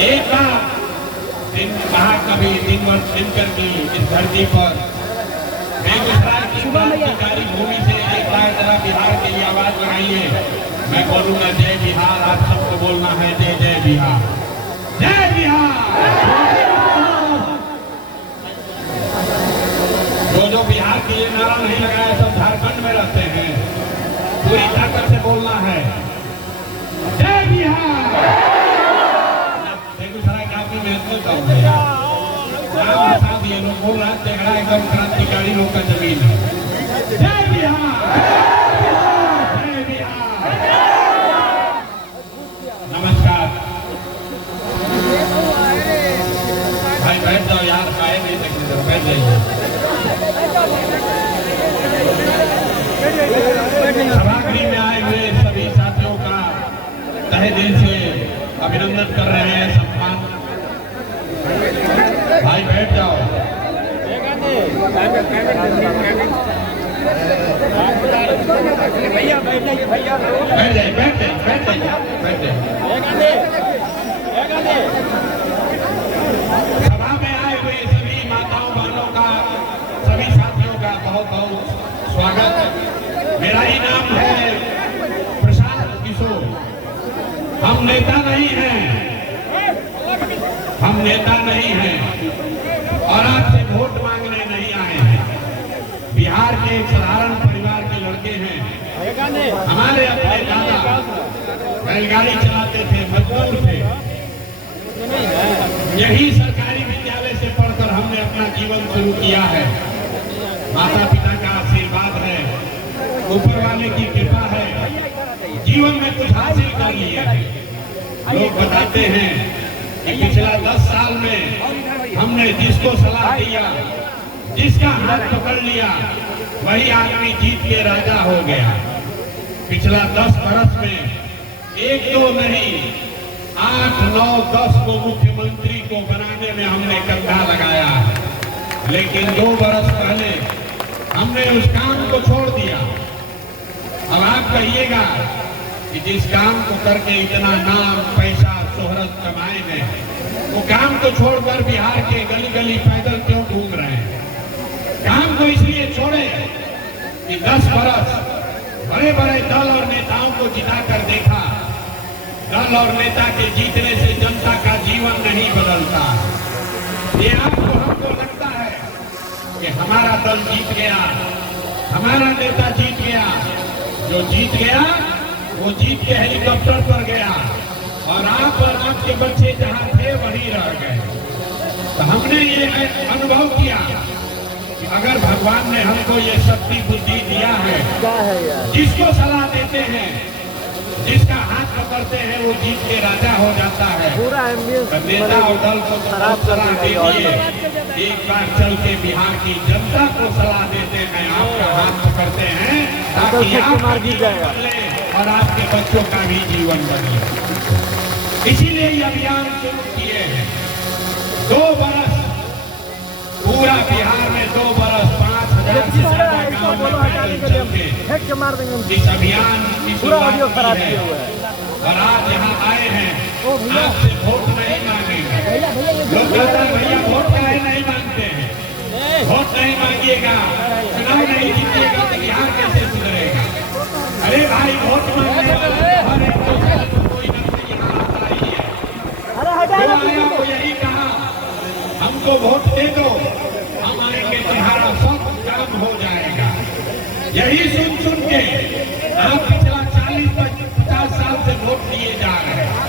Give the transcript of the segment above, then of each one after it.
एक बार दिन कहा कभी दिनकर की इस धरती पर बेगूसराय की क्रांतिकारी भूमि से एक बार जरा बिहार के लिए आवाज लगाइए। मैं बोलूंगा जय बिहार, आप सबको बोलना है जय जय बिहार, जय बिहार। जो बिहार के लिए नारा नहीं लगाया सब झारखंड में रहते हैं, पूरी ताकत से बोलना है जय बिहार। बेगूसराय काफी महत्व का ये लोग बोल रहे झगड़ा एकदम क्रांतिकारी लोग का जमीन है। जय बिहार, जय बिहार। नमस्कार भाई, बैठ जाओ यार, आए नहीं सकते, बैठ जाइए। सभागृह में आए हुए सभी साथियों का तहे दिल से अभिनंदन कर रहे हैं, सम्मान। भाई बैठ जाओ। भैया बैठ जाइए, भैया बैठ जाइए, बैठ जाइए, बैठ जाइए, बैठ जाइए। सभा में आए हुए सभी माताओं बहनों का, सभी साथियों का बहुत बहुत स्वागत। मेरा ही नाम है प्रशांत किशोर। हम नेता नहीं हैं, हम नेता नहीं हैं और आपसे वोट मांगने नहीं आए हैं। बिहार के एक साधारण परिवार के लड़के हैं। हमारे अपने दादा बैलगाड़ी चलाते थे, मजदूर थे। यही सरकारी विद्यालय से पढ़कर हमने अपना जीवन शुरू किया है। माता पिता का आशीर्वाद है, ऊपर वाले की कृपा है, जीवन में कुछ हासिल कर लिया है। लोग बताते हैं कि पिछला 10 साल में हमने जिसको सलाह दिया, जिसका हाथ पकड़ लिया, वही आदमी जीत के राजा हो गया। पिछला 10 बरस में एक दो नहीं 8, 9, 10 को मुख्यमंत्री को बनाने में हमने कंधा लगाया है। लेकिन 2 बरस पहले हमने उस काम को छोड़ दिया। अब आप कहिएगा कि जिस काम को करके इतना नाम, पैसा, शोहरत कमाएंगे, वो काम को छोड़कर बिहार के गली गली पैदल क्यों घूम रहे हैं? काम को इसलिए छोड़े कि 10 बरस बड़े बड़े दल और नेताओं को जिताकर देखा। दल और नेता के जीतने से जनता का जीवन नहीं बदलता। ये आपको हमको लगता है कि हमारा दल जीत गया, हमारा नेता जीत गया। जो जीत गया वो जीत के हेलीकॉप्टर पर गया और आप और आपके बच्चे जहां थे वहीं रह गए। तो हमने ये अनुभव किया कि अगर भगवान ने हमको ये शक्ति बुद्धि दिया है, जिसको सलाह देते हैं, जिसका हाथ पकड़ते हैं, वो जीत के राजा हो जाता है। नेता और दल को सलाह दीजिए, एक बार चल के बिहार की जनता को सलाह देते हैं, आपका हाथ पकड़ते हैं ताकि आपका जीवन बदले और आपके बच्चों का भी जीवन बदले। इसीलिए ये अभियान शुरू किए हैं। 2 बरस पूरा बिहार में 2 बरस 5,000 से ज्यादा गाँव में पैदल चल के इस अभियान की शुरुआत की है। और आज यहाँ आए हैं, आपसे वोट नहीं मांगेंगे। लोग कहते हैं भैया वोट काहे नहीं मांगते हैं? वोट नहीं मांगिएगा, चुनाव नहीं जीतिएगा तो बिहार कैसे सुधरेगा? अरे भाई वोट मांगने वाले हर एक को कोई न कोई यहाँ आता ही है। वो यही कहा हमको वोट दे दो, हम आएंगे तुम्हारा सब काम हो जाएगा। यही सुन सुन के आप पिछला 40-50 साल से वोट दिए जा रहे हैं।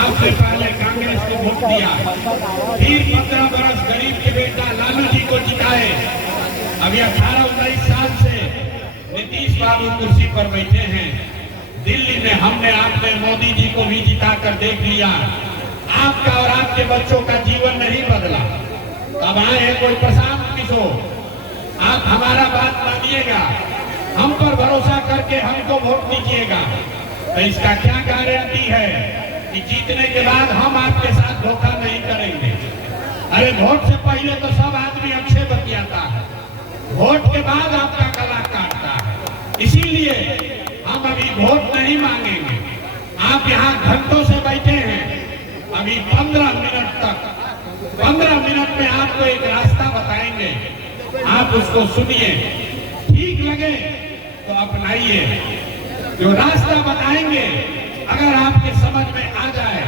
आपने पहले कांग्रेस को वोट दिया, फिर 15 बरस गरीब के बेटा लालू जी को जिताए। अभी 18-19 साल से नीतीश बाबू कुर्सी पर बैठे हैं। दिल्ली में हमने आपने मोदी जी को भी जिता कर देख लिया। आपका और आपके बच्चों का जीवन नहीं बदला। अब आए हैं कोई प्रशांत किशोर, आप हमारा बात मानिएगा, हम पर भरोसा करके हमको वोट दीजिएगा। तो इसका क्या गारंटी है कि जीतने के बाद हम आपके साथ धोखा नहीं करेंगे? अरे वोट से पहले तो सब आदमी अच्छे बतियाता है, वोट के बाद आपका गला काटता है। इसीलिए हम अभी वोट नहीं मांगेंगे। आप यहाँ घंटों से बैठे हैं, अभी 15 मिनट में आपको एक रास्ता बताएंगे, आप उसको सुनिए, ठीक लगे तो अपनाइए। जो रास्ता बताएंगे अगर आपके समझ में आ जाए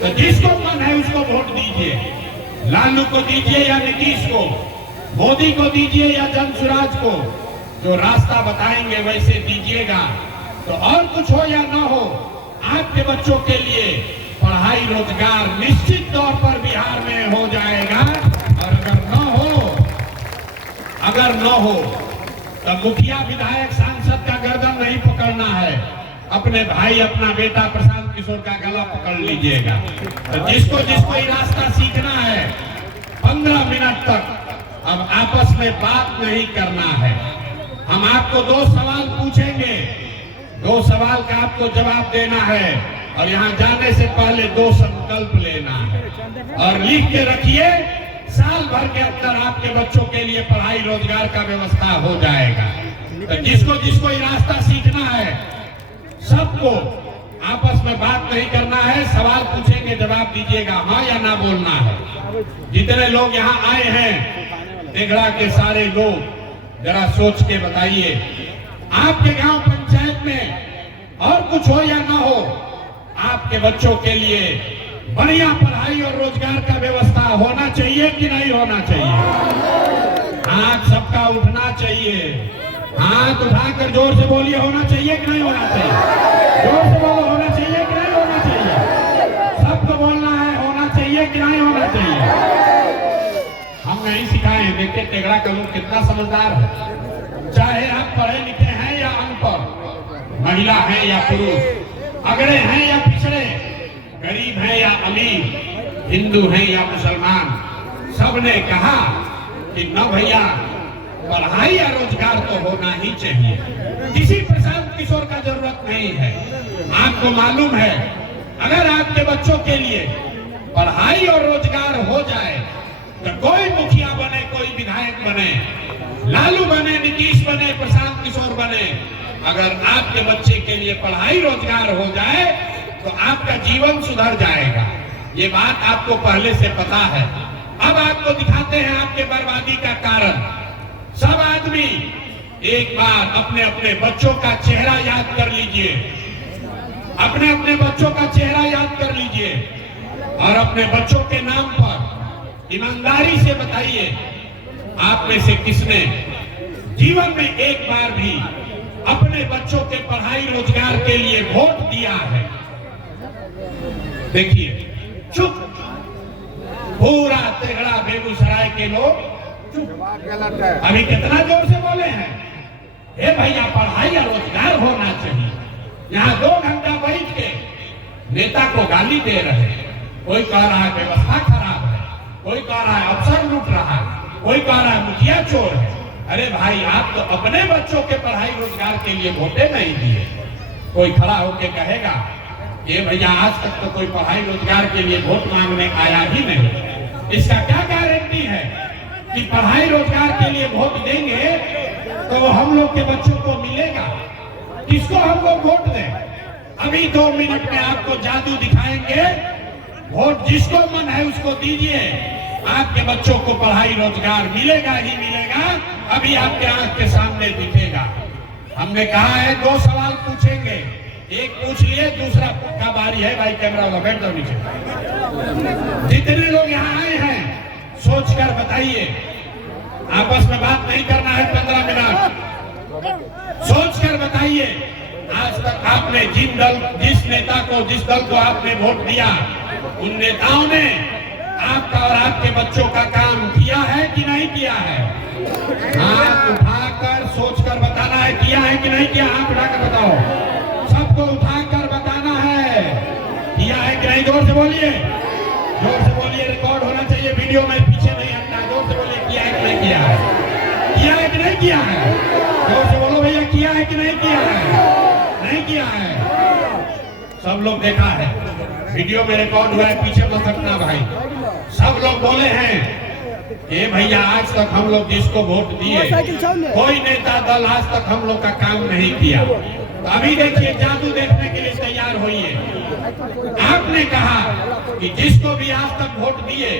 तो जिसको मन है उसको वोट दीजिए, लालू को दीजिए या नीतीश को, मोदी को दीजिए या जनसुराज को। जो रास्ता बताएंगे वैसे दीजिएगा, तो और कुछ हो या ना हो, आपके बच्चों के लिए पढ़ाई रोजगार निश्चित तौर पर बिहार में हो जाएगा। और अगर न हो तब मुखिया विधायक सांसद का गर्दन नहीं पकड़ना है, अपने भाई अपना बेटा प्रशांत किशोर का गला पकड़ लीजिएगा। तो जिसको ये रास्ता सीखना है 15 मिनट तक अब आपस में बात नहीं करना है। हम आपको 2 सवाल पूछेंगे, 2 सवाल का आपको जवाब देना है और यहाँ जाने से पहले 2 संकल्प लेना है और लिख के रखिए। साल भर के अंदर आपके बच्चों के लिए पढ़ाई रोजगार का व्यवस्था हो जाएगा। तो जिसको ये रास्ता सीखना है सबको आपस में बात नहीं करना है, सवाल पूछेंगे जवाब दीजिएगा, हाँ या ना बोलना है। जितने लोग यहाँ आए हैं तेघड़ा के सारे लोग जरा सोच के बताइए, आपके गांव पंचायत में और कुछ हो या ना हो, आपके बच्चों के लिए बढ़िया पढ़ाई और रोजगार का व्यवस्था होना चाहिए कि नहीं होना चाहिए? हाथ सबका उठना चाहिए, हाथ उठाकर जोर से बोलिए, होना चाहिए कि नहीं होना चाहिए? जोर से बोलो, होना चाहिए कि नहीं होना चाहिए? सबको बोलना है, होना चाहिए कि नहीं होना चाहिए? हम नहीं सिखाए हैं। देखिए तेघड़ा का लोग कितना समझदार है, चाहे आप पढ़े लिखे हैं या अनपढ़, महिला है या पुरुष, अगड़े हैं या पिछड़े, गरीब है या अमीर, हिंदू है या मुसलमान, सबने कहा कि न भैया पढ़ाई या रोजगार तो होना ही चाहिए। किसी प्रशांत किशोर का जरूरत नहीं है। आपको मालूम है अगर आपके बच्चों के लिए पढ़ाई और रोजगार हो जाए तो कोई मुखिया बने, कोई विधायक बने, लालू बने, नीतीश बने, प्रशांत किशोर बने, अगर आपके बच्चे के लिए पढ़ाई रोजगार हो जाए तो आपका जीवन सुधर जाएगा। ये बात आपको पहले से पता है। अब आपको दिखाते हैं आपके बर्बादी का कारण। सब आदमी एक बार अपने अपने बच्चों का चेहरा याद कर लीजिए, अपने अपने बच्चों का चेहरा याद कर लीजिए और अपने बच्चों के नाम पर ईमानदारी से बताइए, आप में से किसने जीवन में एक बार भी अपने बच्चों के पढ़ाई रोजगार के लिए वोट दिया है? देखिए, चुप, पूरा तेघड़ा बेगूसराय के लोग चुप। अभी कितना जोर से बोले हैं, हे भैया पढ़ाई या रोजगार होना चाहिए। यहाँ 2 घंटा बैठ के नेता को गाली दे रहे हैं। कोई कह रहा है व्यवस्था खराब है, कोई कह रहा है अफसर लूट रहा है, कोई कह रहा है मुखिया चोर है। अरे भाई, आप तो अपने बच्चों के पढ़ाई रोजगार के लिए वोटे नहीं दिए। कोई खड़ा होके कहेगा ये भैया आज तक तो कोई पढ़ाई रोजगार के लिए वोट मांगने आया ही नहीं। इसका क्या गारंटी है कि पढ़ाई रोजगार के लिए वोट देंगे तो वो हम लोग के बच्चों को मिलेगा? किसको हम लोग वोट दें? अभी 2 मिनट में आपको जादू दिखाएंगे। वोट जिसको मन है उसको दीजिए, आपके बच्चों को पढ़ाई रोजगार मिलेगा ही मिलेगा। अभी आपके आंख के सामने दिखेगा। हमने कहा है 2 सवाल पूछेंगे, एक पूछ लिए, दूसरा का बारी है। भाई कैमरा वाला बैठ जाओ नीचे। जितने लोग यहाँ आए हैं सोच कर बताइए, आपस में बात नहीं करना है। 15 मिनट सोच कर बताइए, आज तक आपने जिस नेता को, जिस दल को आपने वोट दिया, उन नेताओं ने आपका और आपके बच्चों का काम किया है कि नहीं किया है? हाथ उठाकर सोचकर बताना है, किया है कि नहीं किया? हाथ उठाकर बताओ, सबको उठाकर बताना है, किया है कि नहीं? जोर से बोलिए, जोर से बोलिए, रिकॉर्ड होना चाहिए, वीडियो में पीछे नहीं हटना। जोर से बोलिए, किया है कि नहीं किया है? किया है कि नहीं किया है? जोर से बोलो भैया, किया है कि नहीं किया है? नहीं किया है। सब लोग देखा है, वीडियो में रिकॉर्ड हुआ है, पीछे मत हटना भाई। सब लोग बोले हैं ये भैया आज तक हम लोग जिसको वोट दिए, कोई नेता दल आज तक हम लोग का काम नहीं किया। तो अभी देखिए जादू देखने के लिए तैयार होइए। आपने कहा कि जिसको भी आज तक वोट दिए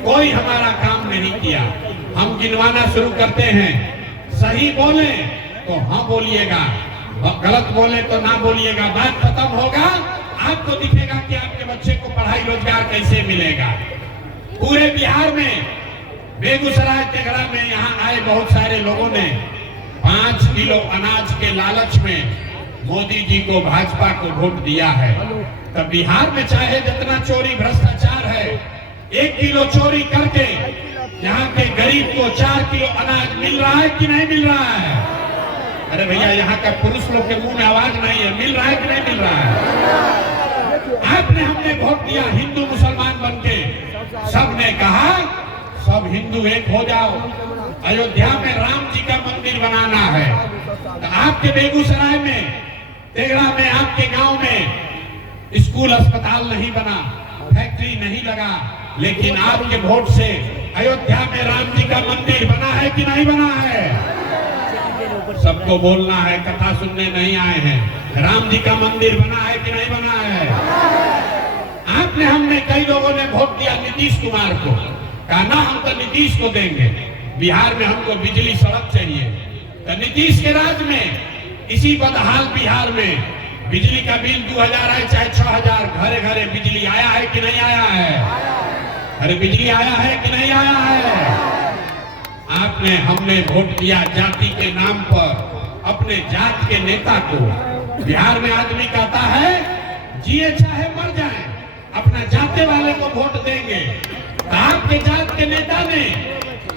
कोई हमारा काम नहीं किया। हम गिनवाना शुरू करते हैं, सही बोले तो हाँ बोलिएगा, गलत बोले तो ना बोलिएगा। बात खत्म होगा, आपको दिखेगा कि आपके बच्चे को पढ़ाई रोजगार कैसे मिलेगा। पूरे बिहार में बेगूसराय तेघड़ा में यहाँ आए बहुत सारे लोगों ने 5 किलो अनाज के लालच में मोदी जी को, भाजपा को वोट दिया है। तब बिहार में चाहे जितना चोरी भ्रष्टाचार है, 1 किलो चोरी करके यहाँ के गरीब को 4 किलो अनाज मिल रहा है कि नहीं मिल रहा है? अरे भैया, यहाँ का पुरुष लोग के मुंह में आवाज नहीं है, मिल रहा है कि नहीं मिल रहा है? आपने हमने वोट दिया हिंदू मुसलमान बनके, सबने कहा सब हिंदू एक हो जाओ, अयोध्या में राम जी का मंदिर बनाना है। तो आपके बेगूसराय में, तेघड़ा में, आपके गांव में स्कूल अस्पताल नहीं बना, फैक्ट्री नहीं लगा, लेकिन आपके वोट से अयोध्या में राम जी का मंदिर बना है कि नहीं बना है? सबको बोलना है, कथा सुनने नहीं आए हैं। राम जी का मंदिर बना है कि नहीं बना है? आपने हमने कई लोगों ने वोट दिया नीतीश कुमार को, कहा ना हम तो नीतीश को देंगे, बिहार में हमको बिजली सड़क चाहिए। तो नीतीश के राज में इसी बदहाल बिहार में बिजली का बिल 2000 आए चाहे 6000, घरे घरे बिजली आया है कि नहीं आया है? अरे बिजली आया है कि नहीं आया है? आपने हमने वोट दिया जाति के नाम पर अपने जात के नेता को। बिहार में आदमी कहता है जिए चाहे मर जाए, अपना जाते वाले को वोट देंगे। तो आपके जात के नेता ने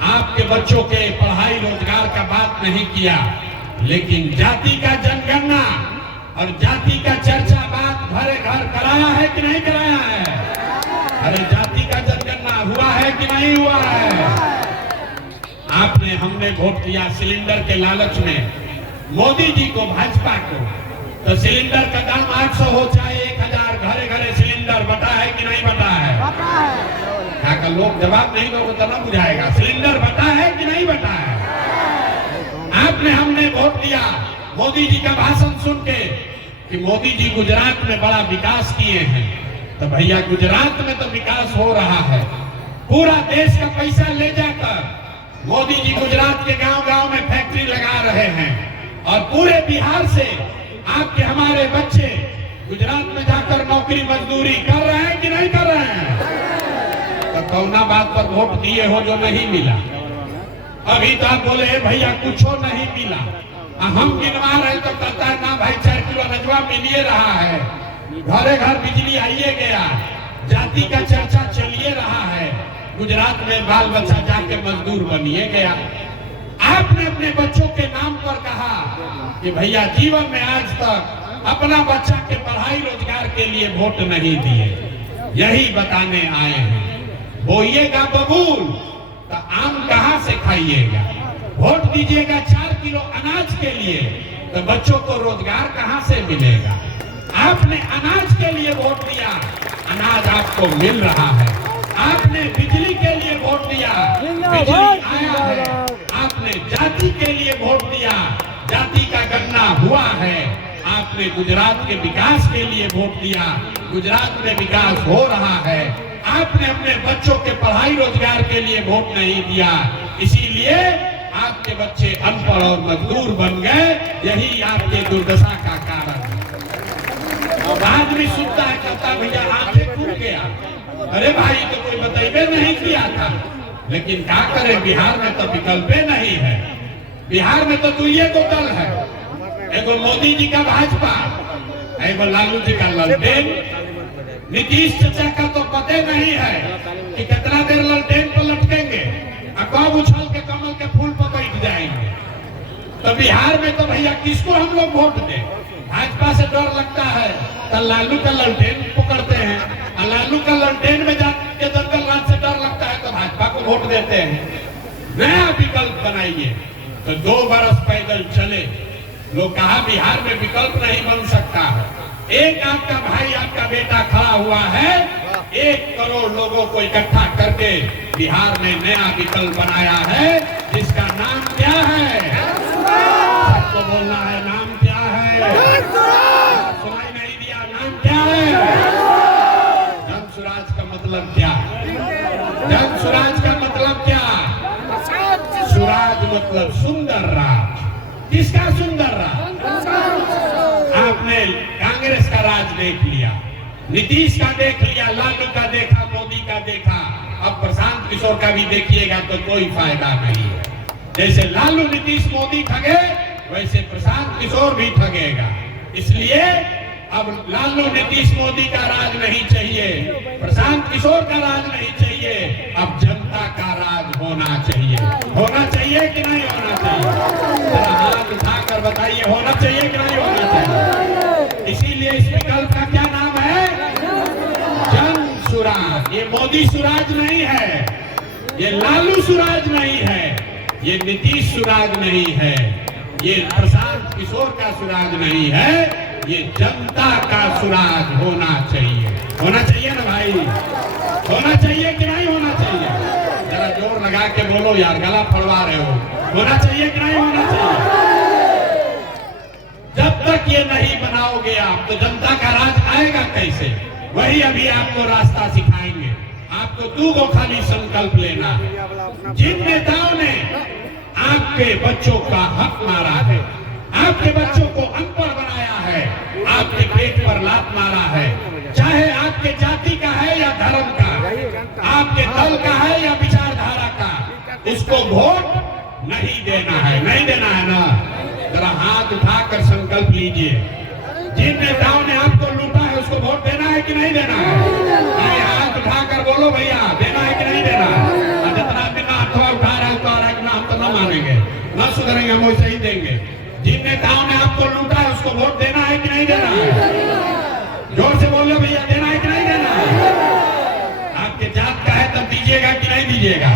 आपके बच्चों के पढ़ाई रोजगार का बात नहीं किया, लेकिन जाति का जनगणना और जाति का चर्चा बात घरे घर कराया है कि नहीं कराया है? अरे जाति का जनगणना हुआ है कि नहीं हुआ है? आपने हमने वोट दिया सिलेंडर के लालच में मोदी जी को, भाजपा को। तो सिलेंडर का दाम 800 हो चाहे 1000, घरे घरे सिलेंडर बटा है कि नहीं बटा है? यहाँ का लोग जवाब नहीं दोगे तो ना बुझाएगा। सिलेंडर बटा है कि नहीं बटा है? आपने हमने वोट दिया मोदी जी का भाषण सुन के कि मोदी जी गुजरात में बड़ा विकास किए हैं। तो भैया गुजरात में तो विकास हो रहा है, पूरा देश का पैसा ले जाकर मोदी जी गुजरात के गांव-गांव में फैक्ट्री लगा रहे हैं और पूरे बिहार से आपके हमारे बच्चे गुजरात में जाकर नौकरी मजदूरी कर रहे हैं कि नहीं कर रहे हैं? तो कौना बात पर वोट दिए हो जो नहीं मिला? अभी तो आप बोले भैया कुछ नहीं मिला, हम गिनवा रहे तो कहता है ना भाई 4 किलो अनाजवा मिलिए रहा है, घरे घर बिजली आइए गया, जाति का चर्चा चलिए रहा है, गुजरात में बाल बच्चा जाके मजदूर बनिए गया। आपने अपने बच्चों के नाम पर कहा कि भैया जीवन में आज तक अपना बच्चा के पढ़ाई रोजगार के लिए वोट नहीं दिए, यही बताने आए हैं। बोइएगा बबूल तो आम कहां से खाइएगा? वोट दीजिएगा 4 किलो अनाज के लिए तो बच्चों को रोजगार कहां से मिलेगा? आपने अनाज के लिए वोट दिया, अनाज आपको मिल रहा है। आपने बिजली के लिए वोट दिया, बिजली आया है। आपने जाति के लिए वोट दिया, जाति का गणना हुआ है। आपने गुजरात के विकास के लिए वोट दिया, गुजरात में विकास हो रहा है। आपने अपने बच्चों के पढ़ाई रोजगार के लिए वोट नहीं दिया, इसीलिए आपके बच्चे अनपढ़ और मजदूर बन गए। यही आपके दुर्दशा का कारण है। अब आदमी सुनता है कहता भैया आंखें खुल गया, अरे भाई तो कोई बताइए नहीं किया था, लेकिन क्या करें बिहार में तो विकल्प नहीं है। बिहार में तो दुइये को दल है, एगो मोदी जी का भाजपा, एगो लालू जी का ललटेन। नीतीश चाचा का तो पता नहीं है कि कितना देर ललटेन पर लटकेंगे और कब उछल के कमल के फूल पर बैठ जाएंगे। तो बिहार में तो भैया किसको हम लोग वोट दें? भाजपा से डर लगता है तो लालू का ललटेन पकड़ते हैं, और लालू का ललटेन में जाके दंगल राज से डर लगता है तो भाजपा को वोट देते हैं। नया विकल्प बनाइए। तो 2 बरस पैदल चले, लोग कहा बिहार में विकल्प नहीं बन सकता है। एक आपका भाई आपका बेटा खड़ा हुआ है, 1 करोड़ लोगों को इकट्ठा करके बिहार में नया विकल्प बनाया है, जिसका नाम क्या है? सबको बोलना है, नाम क्या है? सुनाई नहीं दिया? नाम क्या है? जन स्वराज का मतलब क्या? जन स्वराज का मतलब क्या? स्वराज मतलब सुंदर राज। किसका सुंदर राज? आपने कांग्रेस का राज देख लिया, नीतीश का देख लिया, लालू का देखा, मोदी का देखा, अब प्रशांत किशोर का भी देखिएगा तो कोई फायदा नहीं है। जैसे लालू नीतीश मोदी ठगे, वैसे प्रशांत किशोर भी ठगेगा। इसलिए अब लालू नीतीश मोदी का राज नहीं चाहिए, प्रशांत किशोर का राज नहीं चाहिए, अब जनता का राज होना चाहिए। होना चाहिए कि नहीं होना चाहिए? जरा हाथ उठाकर बताइए, होना चाहिए कि नहीं होना चाहिए? इसीलिए इस विकल्प का क्या नाम है? जन सुराज। ये मोदी सुराज नहीं है, ये लालू सुराज नहीं है, ये नीतीश सुराज नहीं है, ये प्रशांत किशोर का सुराज नहीं है, ये जनता का सुराज होना चाहिए। होना चाहिए ना भाई? होना चाहिए कि नहीं होना चाहिए? जरा जोर लगा के बोलो यार, गला फड़वा रहे हो। होना चाहिए कि नहीं होना चाहिए? जब तक ये नहीं बनाओगे आप, तो जनता का राज आएगा कैसे? वही अभी आपको रास्ता सिखाएंगे। आपको दो खाली संकल्प लेना है। जिन नेताओं ने आपके बच्चों का हक मारा है, आपके बच्चों को अनपढ़ बनाया है, आपके पेट पर लात मारा है, चाहे आपके जाति का है या धर्म का, आपके दल का है या विचारधारा का, उसको वोट नहीं देना है। नहीं देना है ना? जरा हाथ उठाकर संकल्प लीजिए। जिन नेताओं ने आपको लूटा है, उसको वोट देना है कि नहीं देना है? हाथ उठाकर बोलो भैया, देना है कि नहीं देना है? जितना बिना अथवा उठा रहा है, उठा रहा है कि ना, हम तो न मानेंगे, न सुधरेंगे, हम वैसे ही देंगे। जिन नेताओं ने आपको लूटा है, उसको वोट देना है कि नहीं देना है? जोर से बोलो भैया, देना है कि नहीं देना है? आपके जात का है तब दीजिएगा कि नहीं दीजिएगा?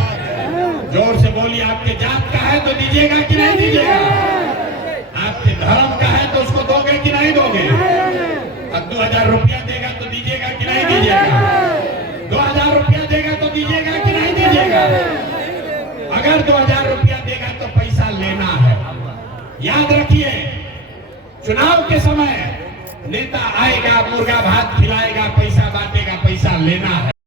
जोर से बोलिए, आपके जात का है तो दीजिएगा कि नहीं दीजिएगा? आपके धर्म का है तो उसको दोगे कि नहीं दोगे? अब 2000 रुपया देगा तो दीजिएगा कि नहीं दीजिएगा? 2000 रुपया देगा तो दीजिएगा कि नहीं दीजिएगा? अगर 2000 रुपया देगा तो पैसा लेना है। याद रखिए, चुनाव के समय नेता आएगा, मुर्गा भात खिलाएगा, पैसा बांटेगा, पैसा लेना है।